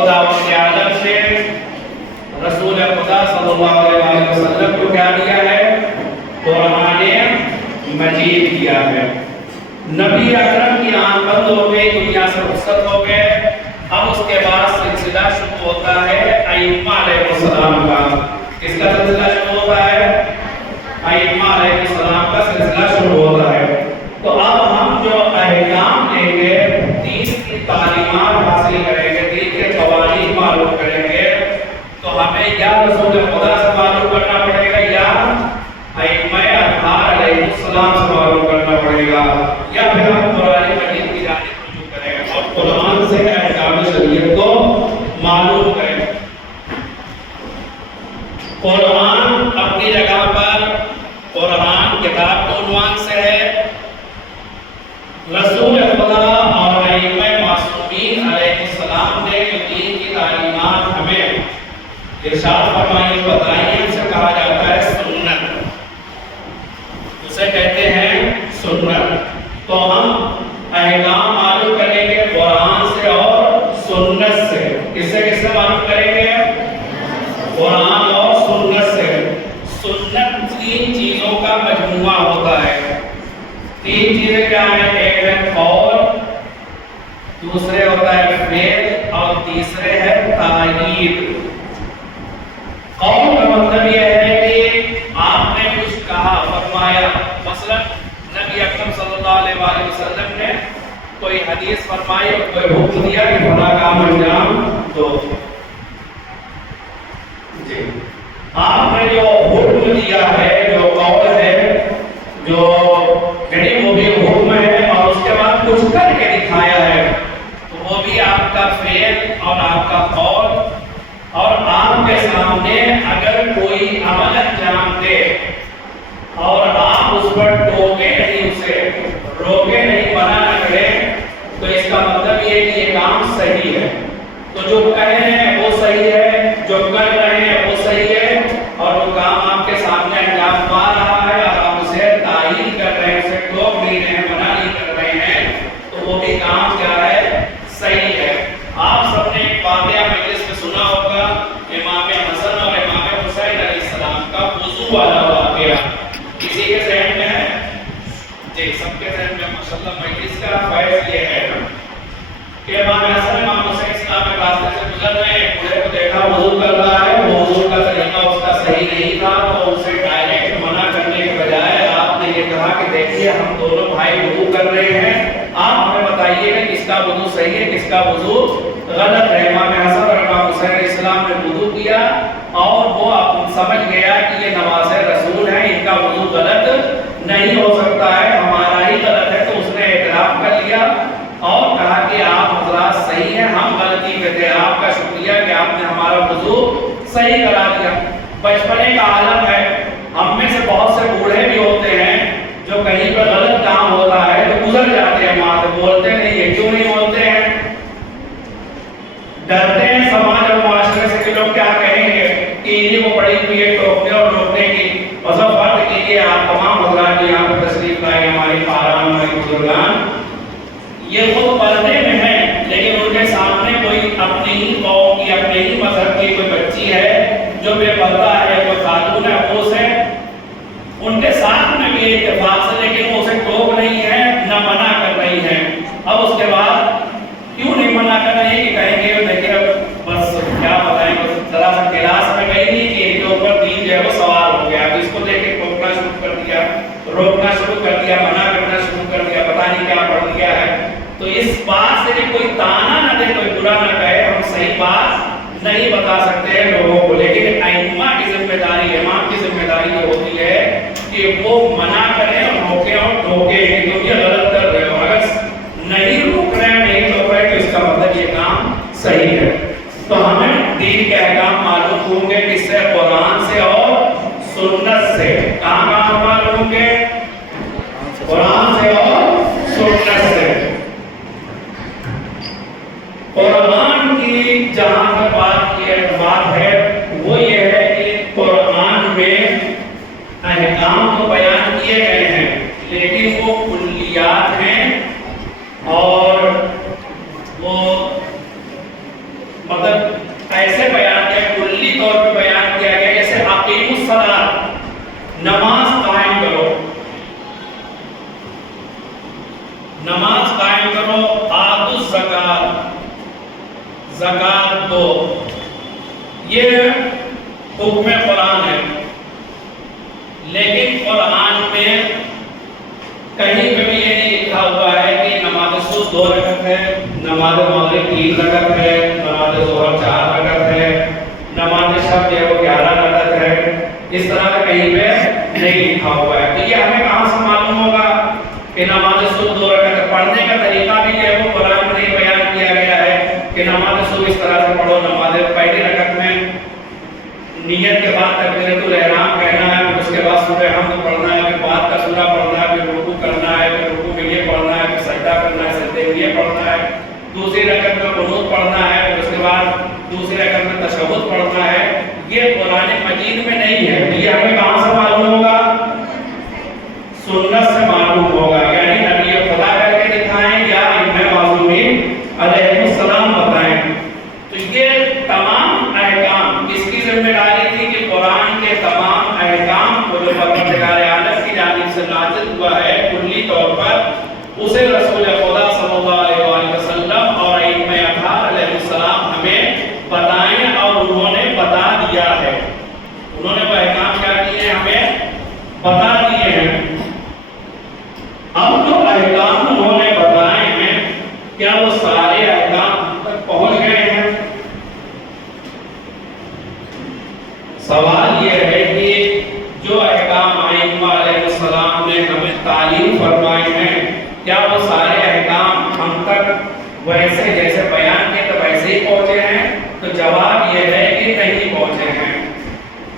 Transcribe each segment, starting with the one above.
خداوند عالم سے رسول خدا صلی اللہ علیہ وسلم کو کیا دیا ہے؟ قرآن مجید دیا ہے۔ نبی اکرم کی آنکھ بند ہو گئی، دنیا سے رخصت ہو گئے۔ اب اس کے بعد سلسلہ شروع ہوتا ہے ائمہ علیہ السلام کا۔ کس کا سلسلہ شروع ہوتا ہے؟ ائمہ علیہ السلام کا سلسلہ شروع ہوتا ہے۔ تو اب ہم جو احکام لیں گے، دین کی تعلیمات حاصل کریں گے، دین کے قوانین معلوم کریں گے، تو ہمیں یا رسول خدا سے معلوم کرنا پڑے گا یا ائمہ اطہار علیہ السلام سے معلوم کرنا پڑے گا، یا پھر ہم قرآن مجید کی جانب رجوع کریں گے اور قرآن سے احکام شریعت کو معلوم کریں گے۔ قرآن اپنی جگہ پر قرآن کتاب کے عنوان سے ہے، رسول خدا اور ائمہ معصومین علیہ السلام نے جو دین کی تعلیمات ہمیں ارشاد فرمائی بتائی، ان سے کہا جاتا ہے سنت، اسے کہتے ہیں سنت۔ تو ہم احکام معلوم کریں گے قرآن سے اور سنت سے۔ کس سے معلوم کریں گے؟ قرآن اور سنت سے۔ سنت تین چیزوں کا مجموعہ ہوتا ہے۔ تین چیزیں کیا ہیں؟ ایک ہے قول، دوسرے ہوتا ہے فعل اور تیسرے ہے تائید۔ قول کا مطلب یہ ہے کہ آپ نے کچھ کہا، فرمایا، مثلا نبی اکرم صلی اللہ علیہ وسلم نے کوئی حدیث فرمائی اور کوئی حکم دیا کہ فلاں کام انجام دو، جی آپ نے جو حکم دیا ہے، جو قول ہے، جو وہ بھی حکم ہے، اور اس کے بعد کچھ کر کے دکھایا ہے، تو وہ بھی آپ کا فعل اور آپ کا قول۔ اور آپ کے سامنے اگر کوئی عمل انجام دے اور آپ اس پر ٹوکے نہیں، اسے روکے نہیں، منع نہ کریں، تو اس کا مطلب یہ کہ یہ کام صحیح ہے۔ تو جو کہہ رہے ہیں وہ صحیح ہے، جو کر رہے ہیں وہ صحیح ہے، اور جو کام آپ کے سامنے انجام پا رہا ہے اور آپ اسے تعیین کر رہے ہیں، اسے ٹوک نہیں رہے ہیں، منع نہیں کر رہے ہیں، تو وہ بھی کام کیا ہے؟ صحیح ہے۔ آپ سب نے ایک واقعہ مجلس میں سنا ہوگا، امام حسن اور امام حسین علیہ السلام کا وضو والا واقعہ۔ کسی کے ذہن میں ہے؟ جی سب کے ذہن میں ماشاءاللہ۔ مجلس کا فیض یہ ہے کہ امام حسن امام حسین اسلام کے راستے سے گزر رہے ہیں، بوڑھے کو دیکھا وضو کر رہا ہے، وہ وضو کا طریقہ اس کا صحیح نہیں تھا، تو اسے ڈائریکٹ منع کرنے کے بجائے آپ نے یہ کہا کہ دیکھیے ہم دونوں بھائی وضو کر رہے ہیں، آپ ہمیں بتائیے کہ کس کا وضو صحیح ہے، کس کا وضو غلط ہے۔ امام حسن اور امام حسین علیہ السلام نے وضو کیا اور وہ سمجھ گیا کہ یہ نواز رسول ہیں، ان کا وضو غلط نہیں ہو سکتا ہے، ہمارا ہی غلط ہے، تو اس نے اعتراف کر لیا اور کہا کہ آپ حضرات صحیح ہیں، ہم غلطی پہ تھے، آپ کا شکریہ کہ آپ نے ہمارا وضو صحیح کرا دیا۔ بچپنے کا عالم ہے، ہم میں سے بہت سے بوڑھے بھی ہوتے ہیں جو کہیں پر غلط کام ہوتا ہے تو گزر جاتے ہیں، وہاں سے بولتے نہیں ہیں۔ کیوں نہیں بولتے ہیں؟ ڈرتے ہیں سماج اور معاشرے سے کہ لوگ کیا کہیں گے، کہ انہیں کو پڑی ہوئی ہے ٹوکنے اور روکنے کی۔ اور سب فرض کیجیے آپ تمام حضرات یہاں پر تشریف لائے، ہماری پاران، ہماری بزرگان، یہ خود پردے میں ہیں، لیکن ان کے سامنے کوئی اپنی ہی قوم کی، اپنے ہی مذہب کی کوئی بچی ہے جو بے پردہ ہے، کوئی خاتون ہے، عروس ہے، ان کے ساتھ میں بھی اتفاق سے، لیکن وہ اسے ٹوک نہیں ہے، نہ منع کر رہی ہے۔ اب اس کے بعد کیوں نہیں منع کر رہی ہے کہ کہیں گے دیکھیے بس کیا بتائیں، ذرا سا کلاس میں گئی نہیں کہ ان کے اوپر دین جو ہے وہ سوار ہو گیا، اب اس کو دیکھ کے ٹوکنا شروع کر دیا، روکنا شروع کر دیا، منع کرنا شروع کر دیا، پتہ نہیں کیا پڑھ لیا ہے۔ تو اس بات سے کہ کوئی تانا نہ دے، کوئی برا نہ کہے، ہم صحیح بات نہیں بتا سکتے ہیں لوگوں کو، لیکن ائمہ کی ذمہ داری، امام کی ذمہ داری یہ ہوتی ہے کہ وہ منع کریں اور روکیں اور ٹوکیں کہ تم یہ غلط کر رہے ہو۔ اگر نہیں روک رہے ہیں، نہیں ٹوک رہے، تو اس کا مطلب یہ کام صحیح ہے۔ تو ہمیں دین کے احکام معلوم ہوں گے کس سے؟ قرآن سے اور سنت سے۔ کہاں معلوم ہوں گے؟ قرآن سے اور سنت سے۔ قرآن کی جہاں پر بات ہے وہ یہ ہے کہ قرآن میں احکام تو بیان کیے گئے ہیں، لیکن وہ کلیات ہیں اور وہ مطلب زکات دو، یہ حکم قرآن ہے، لیکن قرآن میں کہیں پہ بھی یہ نہیں لکھا ہوا ہے کہ نماز صبح 2 رکعت ہے، نماز مغرب 3 رکعت ہے، نماز ظہر 4 رکعت ہے، نماز شب 11 رکعت ہے، اس طرح کا کہیں پہ نہیں لکھا ہوا ہے۔ تو یہ ہمیں کہاں سے معلوم ہوگا کہ نماز صبح 2 رکعت؟ پڑھنے کا طریقہ بھی ہے وہ قرآن میں نہیں بیان کیا گیا ہے کہ نماز صبح اس طرح سے پڑھو، نماز پہلی رکعت میں نیت کے بعد تکبیرۃ الاحرام کہنا ہے، پھر اس کے بعد سورہ حمد پڑھنا ہے، پھر بعد کا سورہ پڑھنا ہے، پھر رکوع کرنا ہے، پھر رکوع میں یہ پڑھنا ہے، پھر سجدہ کرنا ہے، سجدے میں یہ پڑھنا ہے، دوسری رکعت میں قنوت پڑھنا ہے، پھر اس کے بعد دوسری رکعت میں تشہد پڑھنا ہے۔ یہ قرآن مجید میں نہیں ہے، یہ ہمیں کہاں سے معلوم ہوگا؟ سنت سے معلوم ہوگا، یعنی نبی خدا کر کے دکھائیں یا ائمہ معصومین علیہ السلام بتائیں۔ تو یہ تمام احکام کس کی ذمہ داری تھی کہ قرآن کے تمام احکام کو جو پروردگار عالم کی جانب سے نازل ہوا ہے کلی طور پر، اسے رسول خدا صلی اللہ علیہ وسلم اور ائمہ اطہار علیہ السلام ہمیں بتائیں، اور انہوں نے بتا دیا ہے۔ انہوں نے وہ احکام کیا کیے ہیں؟ ہمیں بتا دیے ہیں۔ اب جو احکام انہوں نے بتائے ہیں، کیا وہ سارے احکام ہم تک پہنچ گئے ہیں؟ سوال یہ ہے کہ جو احکام ائمہ علیہ السلام نے ہمیں تعلیم فرمائے ہیں، کیا وہ سارے احکام ہم تک ویسے جیسے بیان کیے تو ویسے ہی پہنچے ہیں؟ تو جواب یہ ہے کہ نہیں پہنچے ہیں۔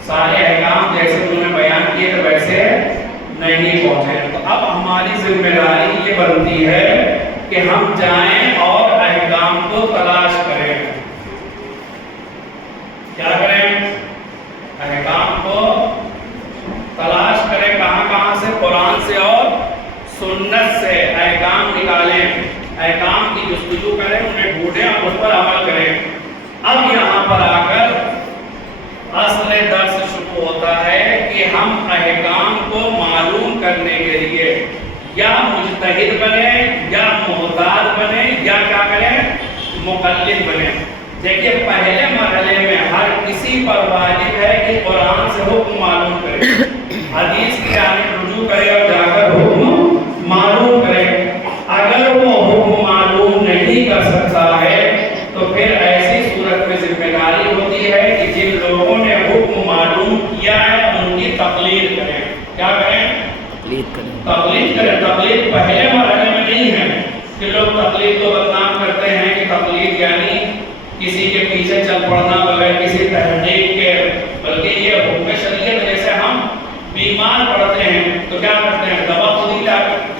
سارے احکام جیسے انہوں نے بیان کیے تو ویسے نہیں پہنچے۔ تو اب ہماری ذمہ داری یہ بنتی ہے کہ ہم جائیں اور احکام کو تلاش کریں۔ کیا کریں؟ احکام کو تلاش کریں، کہاں کہاں سے؟ قرآن سے اور سنت سے احکام نکالیں، احکام کی جستجو کریں، انہیں ڈھونڈیں اور اس پر عمل کریں۔ اب یہاں پر آ کر اصل درس شروع ہوتا ہے کہ ہم احکام کو معلوم کرنے کے لیے یا مجتہد بنیں یا محتاط بنیں یا کیا کریں؟ مقلد بنیں۔ دیکھیے پہلے مرحلے میں ہر کسی پر واجب ہے کہ قرآن سے حکم معلوم کرے، حدیث کی جانب رجوع کرے اور جا کر حکم معلوم کرے۔ اگر وہ حکم معلوم نہیں کر سکتا ہے تو پھر ایسی صورت میں ذمہ داری ہوتی ہے کہ جن لوگوں نے حکم معلوم کیا ہے ان کی تقلید کریں۔ کیا کریں؟ تقلید کریں۔ تقلید پہلے مرحلے میں نہیں ہے کہ لوگ تقلید کو بدنام کرتے ہیں کہ تقلید یعنی کسی کے پیچھے چل پڑنا بغیر کسی تحقیق کے، بلکہ یہ حکم شریعت جیسے ہم بیمار پڑتے ہیں تو کیا کرتے ہیں؟ دوا خود ہی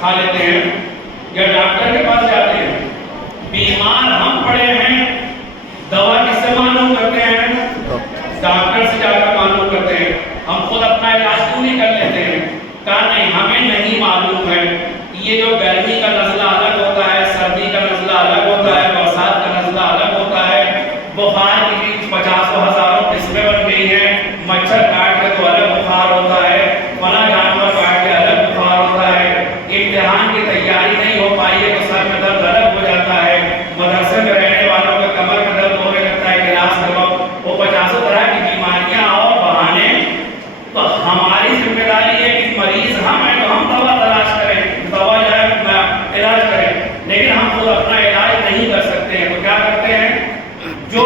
کھا لیتے ہیں یا ڈاکٹر کے پاس جاتے ہیں۔ بیمار ہم پڑے ہیں، دوا کس سے معلوم کرتے ہیں؟ ڈاکٹر سے جا کر معلوم کرتے ہیں۔ ہم خود اپنا علاج کیوں نہیں کر لیتے ہیں؟ کہا نہیں، ہمیں نہیں معلوم ہے یہ جو گرمی کا نزلہ الگ ہوتا ہے، سردی کا نزلہ الگ ہوتا ہے، برسات کا نزلہ الگ ہوتا ہے، بخار کی بھی 50 ہزاروں قسمیں بن گئی ہیں، مچھر کاٹ کے تو الگ بخار ہوتا ہے، فلاں جانور کاٹ کے الگ بخار ہوتا ہے، امتحان کی تیاری نہیں ہو پائی ہے تو سر میں درد الگ ہو جاتا ہے، مدرسے میں رہنے والوں کا کمر میں درد ہونے لگتا ہے کلاس کے وقت، وہ 50 طرح کی بیماریاں اور بہانے۔ تو ہماری ذمہ داری ہے کہ مریض ہم ہیں تو ہم دوا تلاش کریں، دوا جو ہے علاج کریں، لیکن ہم خود اپنا علاج نہیں کر سکتے ہیں۔ تو کیا کرتے ہیں؟ جو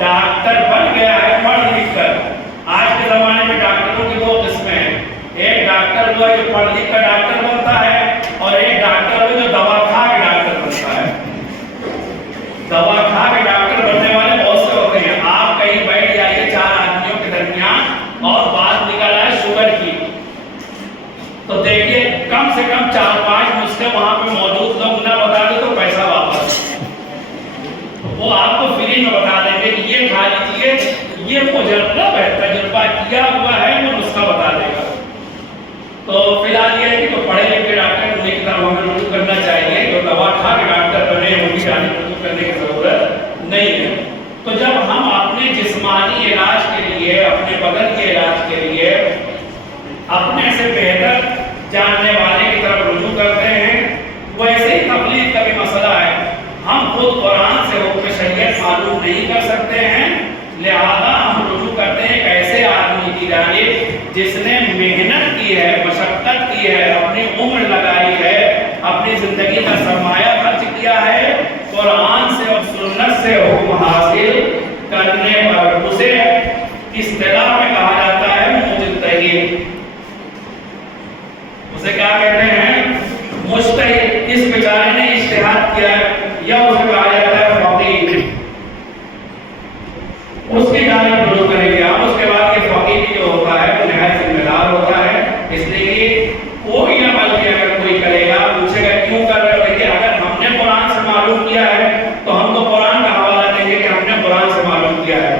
ڈاکٹر بن گیا ہے پڑھ لکھ کر، آج کے زمانے میں ڈاکٹروں کی 2 قسمیں ہیں، ایک ڈاکٹر وہ جو پڑھ لکھ کر ڈاکٹر بنتا ہے اور ایک ڈاکٹر وہ جو دوا کھا کے ڈاکٹر بنتا ہے۔ دوا کھا کے ڈاکٹر بننے والے بہت سے ہوتے ہیں۔ آپ کہیں بیٹھ جائیے 4 آدمیوں کے درمیان اور بات نکل آئے شوگر کی، تو دیکھیے کم سے کم 4-5 نسخے وہاں پہ موجود لوگ نہ بتا دے تو پیسہ واپس۔ وہ آپ کو فری میں بتا دیں گے کہ یہ کھا لیجیے، یہ مجرب ہے، تجربہ کیا ہوا ہے، وہ نسخہ بتا دے گا۔ تو فی الحال یہ ہے کہ تو پڑھے لکھے ڈاکٹر انہیں کی طرف ہمیں رجوع کرنا چاہیے، جو دوا کھا کے ڈاکٹر بنے ان کی جانب رجوع کرنے کی ضرورت نہیں ہے۔ تو جب ہم اپنے جسمانی علاج کے لیے، اپنے بدن کے علاج کے لیے اپنے سے بہتر جاننے والے کی طرف رجوع کرتے ہیں، ویسے ہی تقلید کا بھی مسئلہ ہے۔ ہم خود قرآن سے حکم شریعت معلوم نہیں کر سکتے ہیں، لہذا ہم رجوع کرتے ہیں ایک ایسے آدمی کی جانب جس نے محنت کی ہے، مشقت کی ہے، اپنی عمر لگائی ہے، اپنی زندگی کا سرمایہ خرچ کیا ہے، قرآن سے اور سنت سے حکم حاصل کرنے پر اسے اصطلاح میں کہا جاتا ہے مجتہد۔ اسے کیا کہتے ہیں؟ مجتہد۔ اس بیچارے نے اجتہاد کیا ہے، یا اسے کہا جاتا ہے فقیہ۔ اس کی جانب رجوع کریں گے ہم۔ اس کے بعد یہ فقیہ جو ہوتا ہے وہ نہایت ذمہ دار ہوتا ہے، اس لیے کہ کوئی عمل بھی اگر کوئی کرے گا پوچھے گا کیوں کر رہے ہو، دیکھیے اگر ہم نے قرآن سے معلوم کیا ہے تو ہم تو قرآن کا حوالہ دیں گے کہ ہم نے قرآن سے معلوم کیا ہے،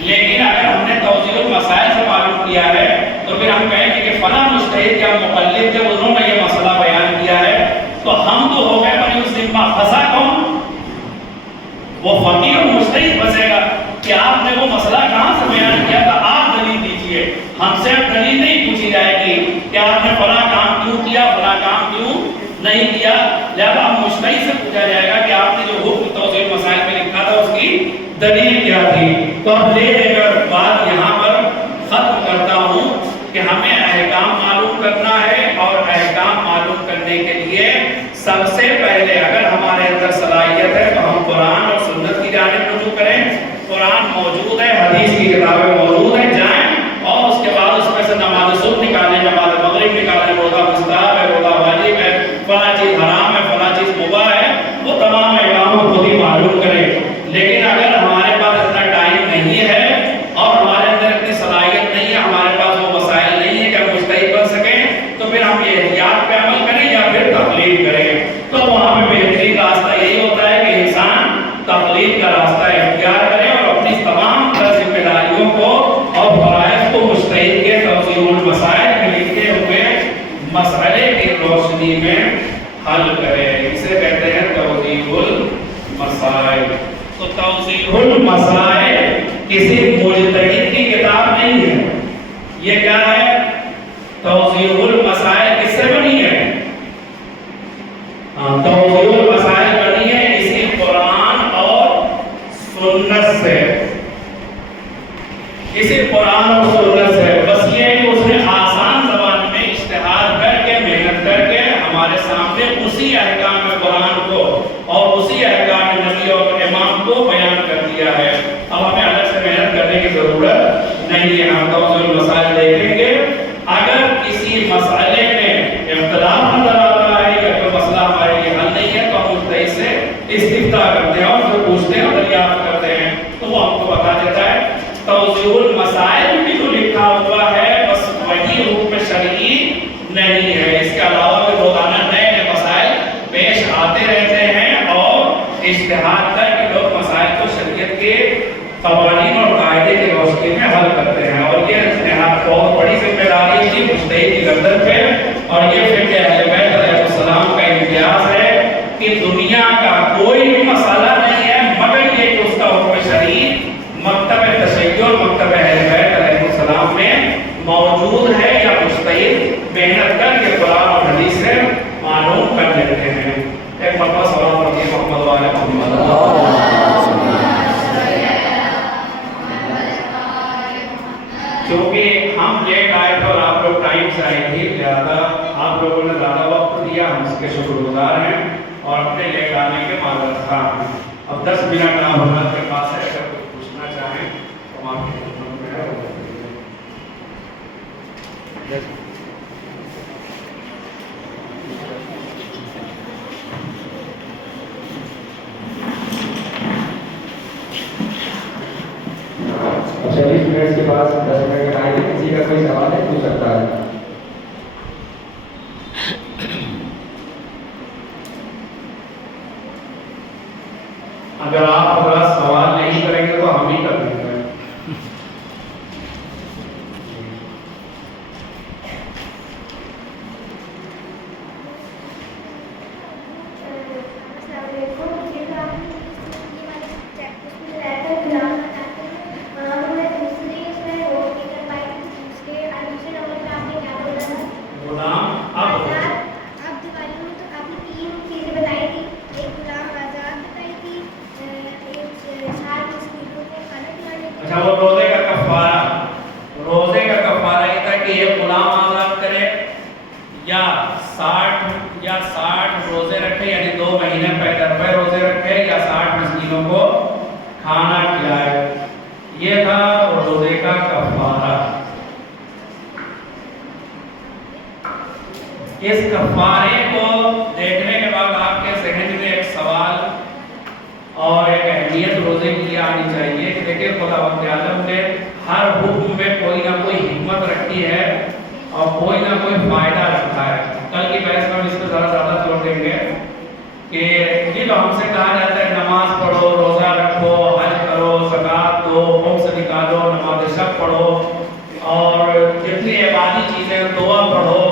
لیکن اگر ہم نے توضیح المسائل سے معلوم کیا ہے تو پھر ہم کہیں گے کہ فلاں مجتہد یا مقلد تھے، انہوں نے یہ مسئلہ بیان کیا ہے، تو ہم تو ہو گئے بنی اس ذمہ، پھنسا کون؟ وہ فقیہ اور مجتہد پھنسے گا کہ آپ نے وہ مسئلہ کہاں سے بیان کیا تھا، آپ دلیل دیجئے۔ ہم سے اب دلیل نہیں پوچھی جائے گی کہ آپ نے فلاں کام کیوں کیا، فلاں کام کیوں نہیں کیا، لہذا اب مجتہد سے پوچھا جائے گا کہ آپ نے جو حکم توضیح المسائل میں لکھا تھا اس کی دلیل کیا تھی۔ تو اب لے کر بات یہاں پر ختم کرتا ہوں کہ ہمیں احکام معلوم کرنا ہے، اور احکام معلوم کرنے کے لیے سب سے پہلے اگر ہمارے اندر صلاحیت ہے تو ہم قرآن اور سنت کی جانب رجوع کریں۔ قرآن موجود ہے، حدیث کی کتابیں موجود ہیں، جائیں اور اس کے بعد اس میں سے نماز صبح نکالیں، نماز مغرب نکالیں، روزہ مستحب ہے، روزہ واجب ہے، فلاں چیز حرام ہے، فلاں چیز مباح ہے، وہ تمام احکام کو خود ہی معلوم کریں۔ لیکن اگر ہمارے پاس اتنا ٹائم نہیں ہے اور ہمارے اندر اتنی صلاحیت نہیں ہے، ہمارے پاس وہ وسائل نہیں ہے کہ ہم مجتہد بن سکیں، تو پھر ہم یہ احتیاط پہ عمل کریں یا پھر تقلید کریں۔ تو وہاں پہ بہترین راستہ یہی ہوتا ہے کہ انسان تقلید کا راستہ اختیار کرے اور اپنی تمام ذمہ داریوں کو اور فرائض کو مجتہد کے توضیح المسائل میں لکھے ہوئے مسئلے کی روشنی میں حل کرے۔ اسے کہتے ہیں توضیح المسائل۔ تو توضیح المسائل کسی مجتہد کی کتاب نہیں ہے، یہ کیا ہے؟ توضیح المسائل کس سے بنی ہے؟ توضیح المسائل بنی ہے اسی قرآن اور سنت سے، اسی قرآن اور سنت سے۔ بس یہ کہ اس نے آسان زبان میں اجتہاد کر کے، محنت کر کے ہمارے سامنے اسی احکام قرآن کو اور اسی احکام نبی اور امام کو بیان کر دیا ہے۔ اب ہمیں الگ سے محنت کرنے کی ضرورت نہیں ہے۔ ہم توضیح المسائل دیکھیں گے، اگر کسی مسئلے میں اختلاف نظر آتا ہے یا کوئی مسئلہ ہمارے لیے حل نہیں ہے تو ہم مجتہد سے استفتاء کرتے ہیں اور اسے پوچھتے ہیں اور دریافت کرتے ہیں، تو وہ ہم کو بتا دیتا ہے۔ توضیح المسائل میں جو لکھا ہوا ہے بس وہی حکم شرعی نہیں ہے، اس کے علاوہ بھی روزانہ نئے نئے مسائل پیش آتے رہتے ہیں اور اجتہاد کر کے لوگ مسائل کو شریعت کے قوانین اور قاعدے کی روشنی میں حل کرتے ہیں، اور یہ بہت بڑی ذمہ داری تھی مجتہد کی گردن پہ، اور یہ فقہ اہل بیت علیہ السلام کا امتیاز ہے کہ دنیا کا کوئی بھی مسئلہ نہیں ہے مگر یہ کہ اس کا حکم شرعی مکتب تشیع اور مکتب اہل بیت علیہ السلام میں موجود ہے، یا مجتہد محنت کر کے قرآن اور حدیث سے معلوم کر لیتے ہیں۔ ایک مرتبہ سلام پڑھیے محمد و آل محمد۔ کیونکہ ہم لیٹ آئے تھے اور آپ لوگ ٹائم سے آئے تھے، لہٰذا آپ لوگوں نے زیادہ وقت دیا، ہم اس کے شکر گزار ہیں اور اپنے لیٹ آنے کے معذرت خواہ ہیں۔ اب 10 منٹ آپ حضرت کے پاس ہے، اگر کچھ پوچھنا چاہیں تو آپ کی خدمت میں ہے۔ اب 40 منٹ کے بعد 10 منٹ کا ٹائم ہے، کسی کا کوئی سوال ہے پوچھ سکتا ہے۔ اگر آپ حضرات سوال نہیں کریں گے تو ہم ہی کر دیں گے۔ مسکینوں کو کھانا کھلائے. یہ تھا روزے کا کفارہ. اس کفارے کو دیکھنے کے بعد آپ کے ذہن میں ایک سوال اور ایک اہمیت روزے کی آنی چاہیے کہ دیکھیں خداوند عالم نے ہر حکم میں کوئی نہ کوئی حکمت رکھی ہے اور کوئی نہ کوئی فائدہ رکھا ہے. کل کی بحث میں ہم اس پہ ذرا زیادہ زور دیں گے کہ یہ جو ہم سے کہا جاتا ہے نماز پڑھو, روزہ رکھو, حج کرو, زکوٰۃ دو, قوم سے نکالو, نماز شب پڑھو اور جتنی عبادی چیزیں, دعا پڑھو,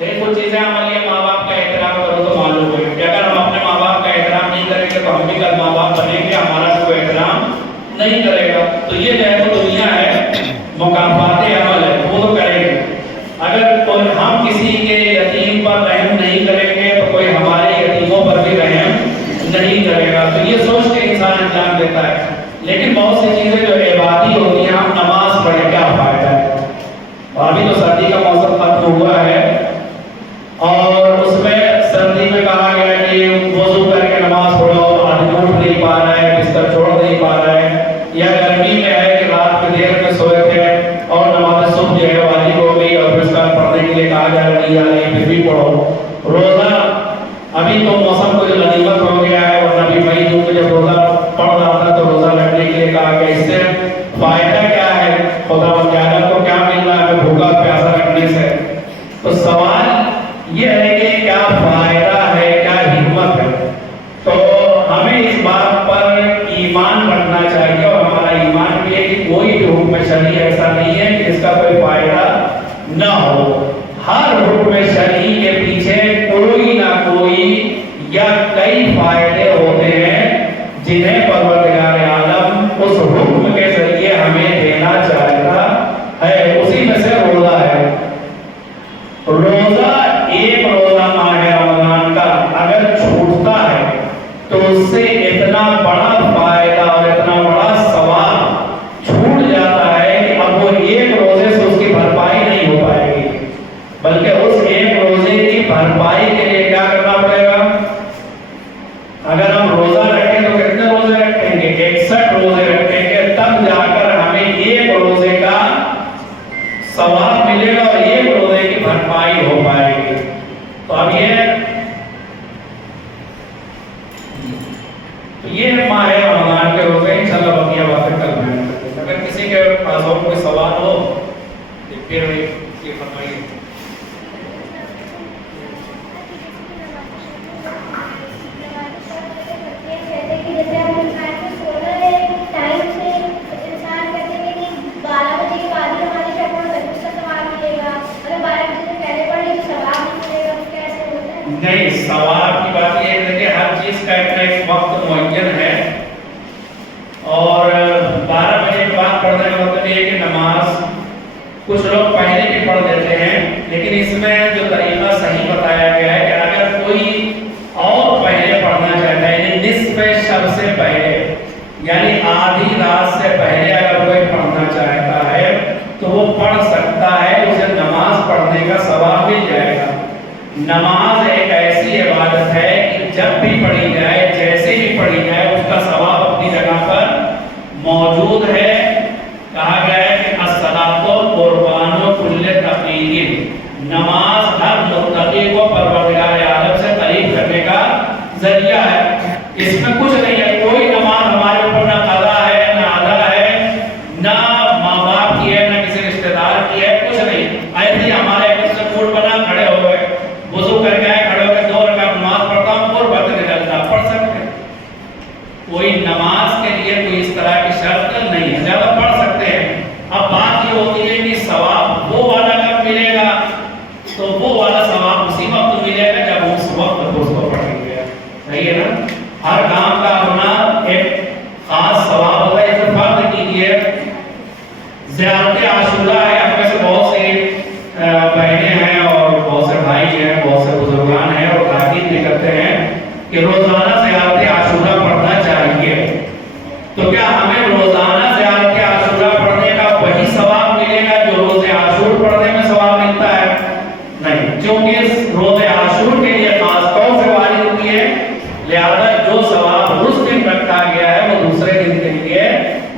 یہ کچھ چیزیں عملی ماں باپ کا احترام کرو تو معلوم ہے کہ اگر ہم اپنے ماں باپ کا احترام نہیں کریں گے تو ہم بھی کل ماں باپ بنیں گے, ہمارا کوئی احترام نہیں کرے گا. تو یہ جو ہے تو دنیا ہے, مکافات عمل ہے, وہ تو کریں گے. اگر کوئی ہم کسی کے یتیم پر رحم نہیں کریں گے تو کوئی ہمارے یتیموں پر بھی رحم نہیں کرے گا. تو یہ سوچ کے انسان انجام دیتا ہے. لیکن بہت سی چیزیں جو عبادی ہوتی ہیں, ہم نماز پڑھیں کیا فائدہ ہے. ابھی تو سردی کا موسم ختم ہوا ہے اور اس میں سردی میں کہا گیا کہ وضو کر کے نماز پڑھو, آدمی اٹھ نہیں پا رہا ہے, بستر چھوڑ نہیں پا رہا ہے, یا گرمی میں ہے کہ رات میں دیر میں سوئے تھے اور نماز صبح جو ہے واجب ہو گئی اور پھر اس کا پڑھنے کے لیے کہا جا رہا نہیں آ رہی, پھر بھی پڑھو. روزہ ابھی تو موسم کو جو غنیمت ہو گیا ہے, ورنہ ابھی مئی جون میں جب روزہ پڑھ رہا تھا تو روزہ رکھنے کے لیے کہا کہ اس سے فائدہ کیا ہے, خداوند عالم کو کیا مل رہا ہے بھوکا پیاسا رکھنے سے. تو سوال یہ ہے کہ کیا فائدہ ہے, کیا حکمت ہے. تو ہمیں اس بات پر ایمان رکھنا چاہیے اور ہمارا ایمان بھی ہے کہ کوئی بھی حکم شرعی ایسا نہیں ہے کہ اس کا کوئی فائدہ نہ ہو. ہر حکم شرعی کے پیچھے کوئی نہ کوئی یا کئی فائدے ہوتے ہیں جنہیں پروردگار عالم اس حکم کے ذریعے ہمیں دینا چاہتا ہے. اسی میں سے روزہ ہے. روزہ ایک روزہ ماہ رمضان کا اگر چھوٹتا ہے تو اس سے اتنا بڑا فائدہ اور اتنا بڑا ثواب چھوٹ جاتا ہے کہ اب وہ ایک روزے سے اس کی بھرپائی نہیں ہو پائے گی, بلکہ اس ایک روزے کی بھرپائی کے لیے کیا کرنا پڑے گا. اگر ہم روزہ رکھیں تو کتنے روزے رکھیں گے, 61 روزے رکھیں گے, تب جا کر ہمیں ایک روزے کا ثواب ملے گا اور ایک روزے کی بھرپائی ہو پائے گی. تو اب یہ ماہ رمضان کے روزے انشاءاللہ بقیہ باتیں کل بیان کرتے ہیں. اگر کسی کے پاس اور کوئی سوال ہو تو پھر یہ فرمائیے. نہیں, ثواب کی بات یہ ہے کہ ہر چیز کا ایک وقت معین ہے اور 12 بجے کے بعد پڑھنے کا مطلب یہ ہے کہ نماز کچھ لوگ پہلے بھی پڑھ دیتے ہیں, لیکن اس میں جو طریقہ صحیح بتایا گیا ہے کہ اگر کوئی اور پہلے پڑھنا چاہتا ہے یعنی نصف شب سے پہلے یعنی آدھی رات سے پہلے اگر کوئی پڑھنا چاہتا ہے تو وہ پڑھ سکتا ہے, اسے نماز پڑھنے کا ثواب مل جائے گا. نماز ایک ایسی عبادت ہے کہ جب بھی پڑھی جائے, جیسے بھی پڑھی جائے, اس کا ثواب اپنی جگہ پر موجود ہے. کہا گیا ہے کہ الصلاۃ قربان کل تقی, نماز ہر متقی کو پروردگار عالم سے قریب کرنے کا ذریعہ ہے. اس میں کچھ نہیں ہے, کوئی نماز ہمارے اوپر نہ قضا ہے, نہ ادا ہے, نہ ماں باپ کی ہے, نہ کسی رشتہ دار کی ہے, کچھ نہیں. ایسے ہمارے سے موڈ بنا کھڑے ہو گئے, وضو کر کے آئے, کھڑے ہو کے 2 رکعت نماز پڑھتا ہوں اور بات نکلتا, پڑھ سکتے ہیں. کوئی نماز کے لیے کوئی اس طرح کی شرط نہیں ہے, زیادہ پڑھ سکتے ہیں. اب بات یہ ہوتی ہے کہ ثواب وہ والا کب ملے گا, تو وہ والا ثواب اسی وقت ملے گا جب اس وقت اس کو پڑھیں گے. صحیح ہے نا. ہر کام کا اپنا ایک خاص ثواب ہوتا ہے. اسے فرض کیجیے زیارت عاشورہ ہے, آپ میں سے بہت سی بہنیں ہیں اور بہت سے بھائی ہیں, بہت سے بزرگان ہیں اور تاکید بھی کرتے ہیں کہ روزانہ زیارت عاشورہ پڑھنا چاہیے. تو کیا ہمیں روزانہ زیارت عاشورہ پڑھنے کا وہی ثواب ملے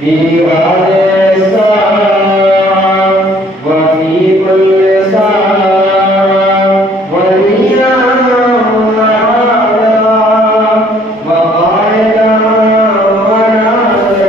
Viva